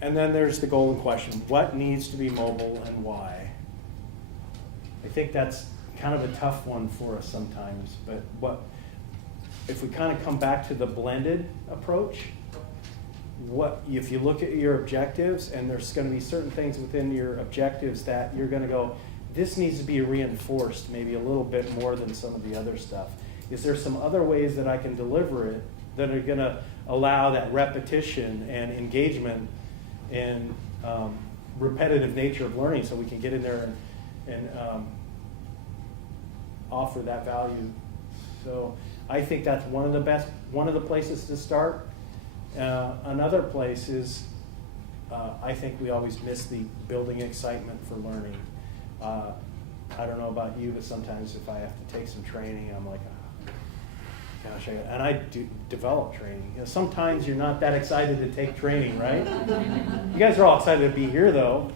And then there's the golden question: what needs to be mobile and why? I think that's kind of a tough one for us sometimes, but what if we kind of come back to the blended approach? What if you look at your objectives, and there's going to be certain things within your objectives that you're going to go, this needs to be reinforced maybe a little bit more than some of the other stuff. Is there some other ways that I can deliver it that are going to allow that repetition and engagement and repetitive nature of learning, so we can get in there and offer that value? So I think that's one of the places to start. Another place is, I think we always miss the building excitement for learning. I don't know about you, but sometimes if I have to take some training, I'm like, oh, gosh, and I do develop training. You know, sometimes you're not that excited to take training, right? You guys are all excited to be here, though.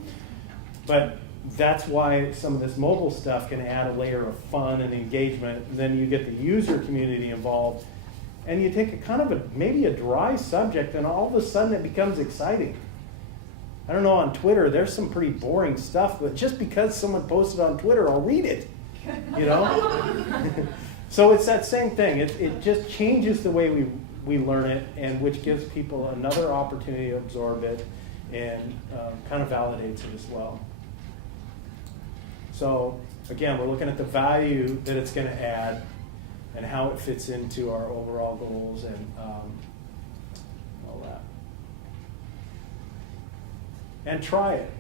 But that's why some of this mobile stuff can add a layer of fun and engagement. And then you get the user community involved, and you take a kind of maybe a dry subject, and all of a sudden it becomes exciting. I don't know, on Twitter, there's some pretty boring stuff, but just because someone posted on Twitter, I'll read it, you know? So it's that same thing. It just changes the way we learn it, and which gives people another opportunity to absorb it and kind of validates it as well. So again, we're looking at the value that it's going to add and how it fits into our overall goals and all that. And try it.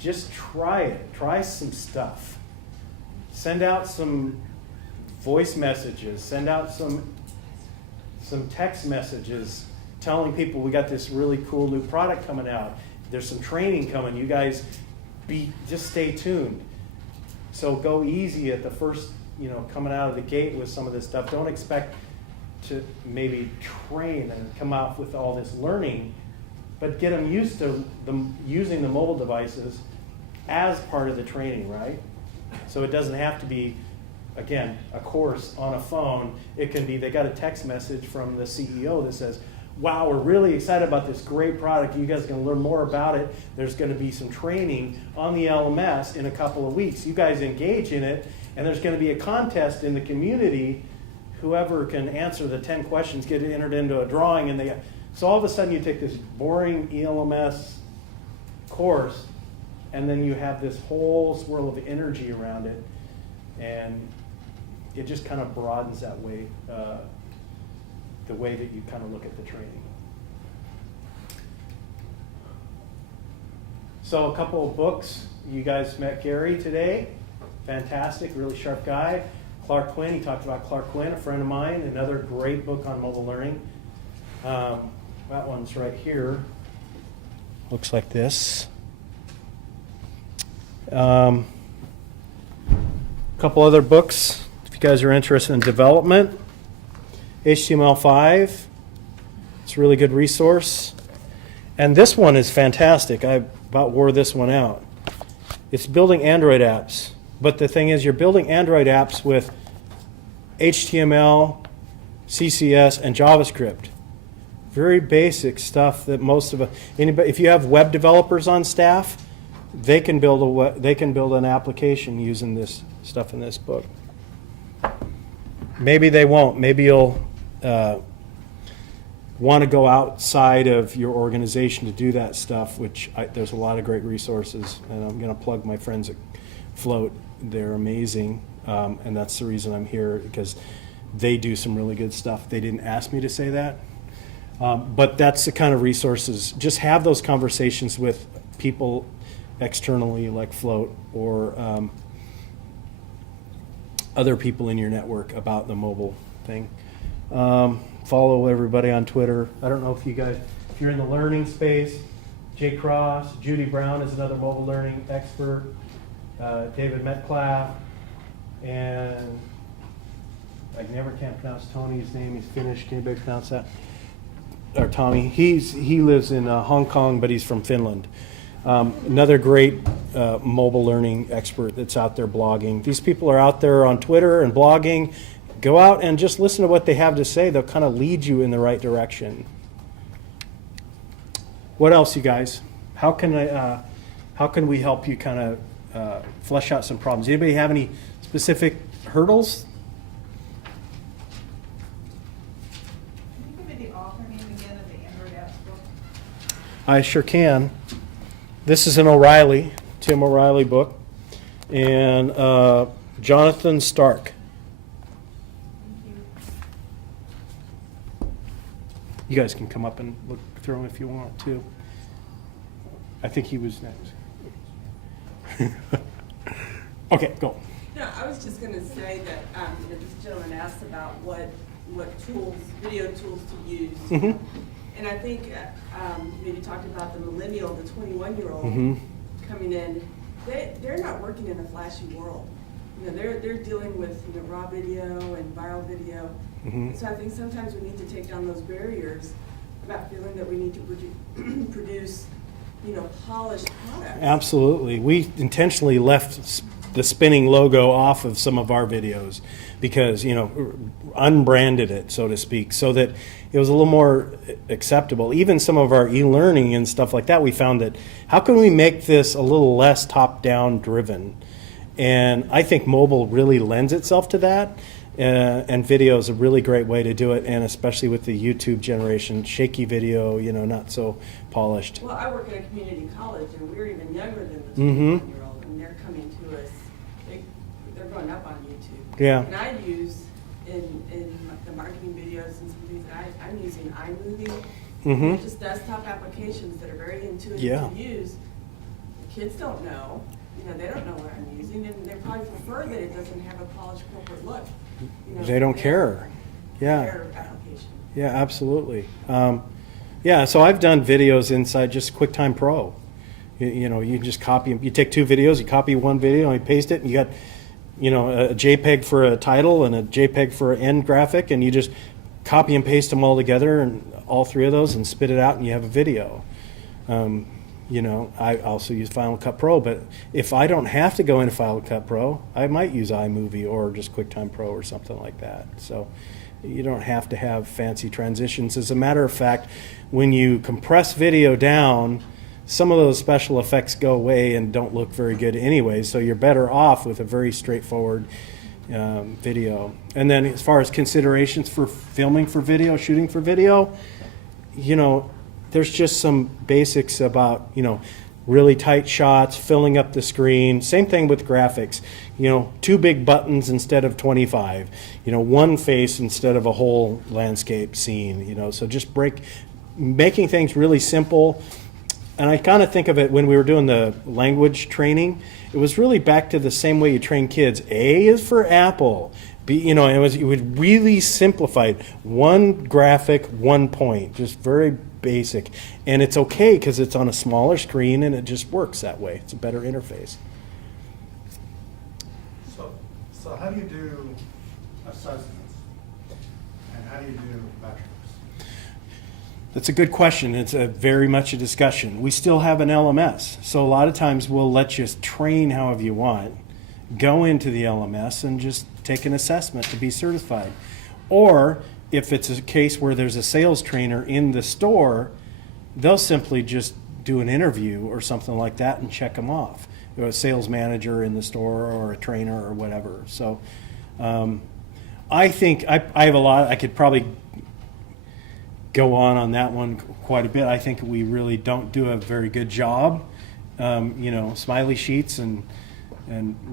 Just try it. Try some stuff. Send out some voice messages. Send out some text messages telling people we got this really cool new product coming out. There's some training coming. You guys just stay tuned. So go easy at the first, coming out of the gate with some of this stuff. Don't expect to maybe train and come out with all this learning, but get them used to using the mobile devices as part of the training, right? So it doesn't have to be, again, a course on a phone. It can be they got a text message from the CEO that says, wow, we're really excited about this great product. You guys are going to learn more about it. There's going to be some training on the LMS in a couple of weeks. You guys engage in it, and there's going to be a contest in the community. Whoever can answer the 10 questions get entered into a drawing, and so all of a sudden you take this boring ELMS course, and then you have this whole swirl of energy around it, and it just kind of broadens that way, the way that you kind of look at the training. So a couple of books. You guys met Gary today. Fantastic, really sharp guy. Clark Quinn, he talked about Clark Quinn, a friend of mine, another great book on mobile learning. That one's right here. Looks like this. A couple other books, if you guys are interested in development. HTML5, it's a really good resource. And this one is fantastic. I about wore this one out. It's building Android apps. But the thing is, you're building Android apps with HTML, CSS, and JavaScript. Very basic stuff that most of anybody, if you have web developers on staff, they can build an application using this stuff in this book. Maybe they won't. Maybe you'll want to go outside of your organization to do that stuff, which there's a lot of great resources, and I'm going to plug my friends at Float. They're amazing, and that's the reason I'm here, because they do some really good stuff. They didn't ask me to say that, but that's the kind of resources. Just have those conversations with people externally like Float or other people in your network about the mobile thing. Follow everybody on Twitter. I don't know if you're in the learning space, Jay Cross, Judy Brown is another mobile learning expert, David Metcalf, and I never can pronounce Tony's name. He's Finnish. Can anybody pronounce that? Or Tommy. He lives in Hong Kong, but he's from Finland. Another great mobile learning expert that's out there blogging. These people are out there on Twitter and blogging. Go out and just listen to what they have to say. They'll kind of lead you in the right direction. What else, you guys? How can we help you kind of flesh out some problems? Anybody have any specific hurdles? Can you give me the author name again of the Android apps book? I sure can. This is an O'Reilly, Tim O'Reilly book, and Jonathan Stark. Thank you. You guys can come up and look through them if you want to. I think he was next. Okay, go. No, I was just going to say that this gentleman asked about what tools, video tools to use. Mm-hmm. And I think maybe talked about the millennial, the 21-year-old Mm-hmm. coming in. They're not working in a flashy world. They're dealing with raw video and viral video. Mm-hmm. So I think sometimes we need to take down those barriers about feeling that we need to produce polished products. Absolutely. We intentionally left the spinning logo off of some of our videos because, unbranded it, so to speak, so that it was a little more acceptable. Even some of our e-learning and stuff like that, we found that how can we make this a little less top-down driven? And I think mobile really lends itself to that. And video is a really great way to do it, and especially with the YouTube generation, shaky video, not so polished. Well, I work at a community college, and we're even younger than the Mm-hmm. 21-year-old, and they're coming to us. They're growing up on YouTube. Yeah. And I use in the marketing videos and some things. I'm using iMovie, Mm-hmm. just desktop applications that are very intuitive Yeah. to use. The kids don't know. They don't know what I'm using, and they probably prefer that it doesn't have a polished corporate look. They don't care. Yeah. Their application. Yeah, absolutely. So I've done videos inside just QuickTime Pro. You just copy them. You take two videos, you copy one video, and you paste it, and you got, a JPEG for a title and a JPEG for an end graphic, and you just copy and paste them all together, and all three of those, and spit it out, and you have a video. I also use Final Cut Pro, but if I don't have to go into Final Cut Pro, I might use iMovie or just QuickTime Pro or something like that. So you don't have to have fancy transitions. As a matter of fact, when you compress video down, some of those special effects go away and don't look very good anyway, so you're better off with a very straightforward video. And then as far as considerations for filming for video, shooting for video, there's just some basics about, really tight shots, filling up the screen. Same thing with graphics. 2 big buttons instead of 25. One face instead of a whole landscape scene. So just making things really simple. And I kind of think of it when we were doing the language training. It was really back to the same way you train kids. A is for apple. B, it was really simplified. One graphic, one point, just very basic. And it's okay because it's on a smaller screen and it just works that way. It's a better interface. So how do you do assessments? And how do you do metrics? That's a good question. It's very much a discussion. We still have an LMS. So a lot of times we'll let you train however you want, go into the LMS and just take an assessment to be certified. Or if it's a case where there's a sales trainer in the store, they'll simply just do an interview or something like that and check them off. A sales manager in the store or a trainer or whatever. So I think I have a lot. I could probably go on that one quite a bit. I think we really don't do a very good job. Smiley sheets and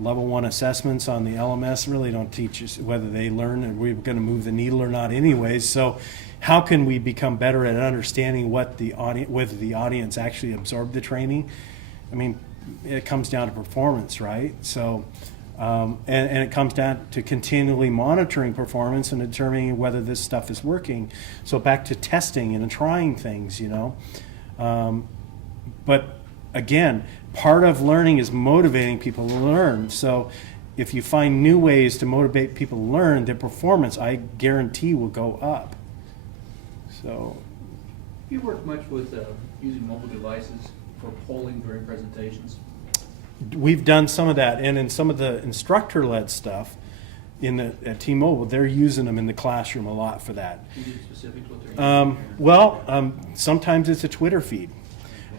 level 1 assessments on the LMS really don't teach us whether they learn and we're going to move the needle or not anyways. So how can we become better at understanding whether the audience actually absorbed the training? I mean, it comes down to performance, right? So, and it comes down to continually monitoring performance and determining whether this stuff is working. So back to testing and trying things, But again, part of learning is motivating people to learn. So if you find new ways to motivate people to learn, their performance, I guarantee, will go up. So, You work much with using mobile devices for polling during presentations? we've done some of that, and in some of the instructor-led stuff at T-Mobile, they're using them in the classroom a lot for that. Can you give specifics what they're using? Sometimes it's a Twitter feed.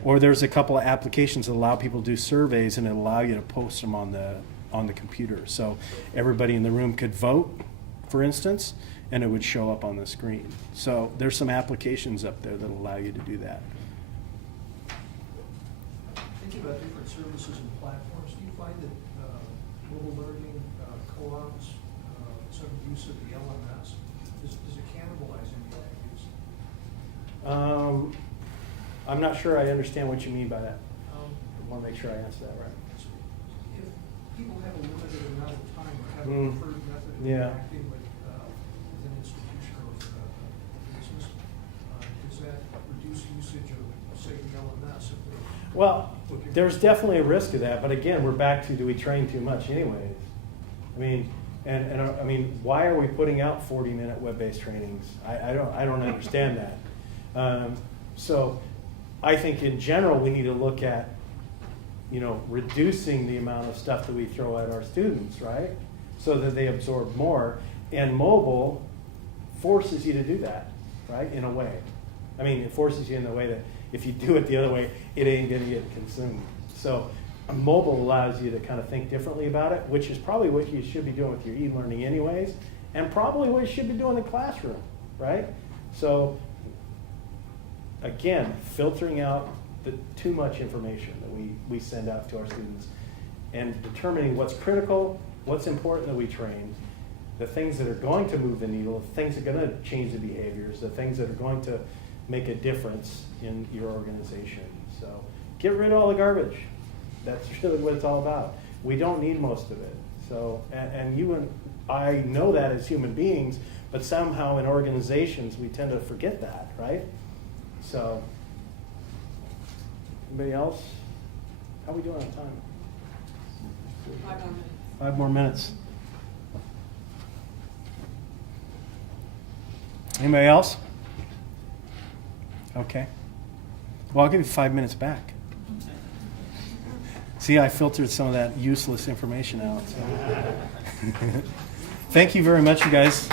Or there's a couple of applications that allow people to do surveys and allow you to post them on the computer. So everybody in the room could vote, for instance, and it would show up on the screen. So there's some applications up there that allow you to do that. Thinking about different services and platforms, do you find that mobile learning, co-ops, some use of the LMS, does it cannibalize any of that use? I'm not sure I understand what you mean by that. I want to make sure I answer that right. If people have a limited amount of time or have a Mm. preferred method of Yeah. interacting with an institution or with a business, does that reduce usage of, say, the LMS? If they're Well, looking there's for- definitely a risk of that, but again, we're back to, do we train too much anyways? I mean, I mean, why are we putting out 40-minute web-based trainings? I don't understand that. So I think in general, we need to look at, reducing the amount of stuff that we throw at our students, right? So that they absorb more. And mobile forces you to do that, right? In a way. I mean, it forces you in the way that if you do it the other way, it ain't gonna get consumed. So mobile allows you to kind of think differently about it, which is probably what you should be doing with your e-learning anyways, and probably what you should be doing in the classroom, right? So again, filtering out the too much information that we send out to our students and determining what's critical, what's important that we train, the things that are going to move the needle, the things that are going to change the behaviors, the things that are going to make a difference in your organization. So get rid of all the garbage. That's really what it's all about. We don't need most of it. So, and you and I know that as human beings, but somehow in organizations we tend to forget that, right? So, anybody else? How are we doing on time? 5 more minutes. 5 more minutes. Anybody else? Okay. Well, I'll give you 5 minutes back. See, I filtered some of that useless information out. So. Thank you very much, you guys.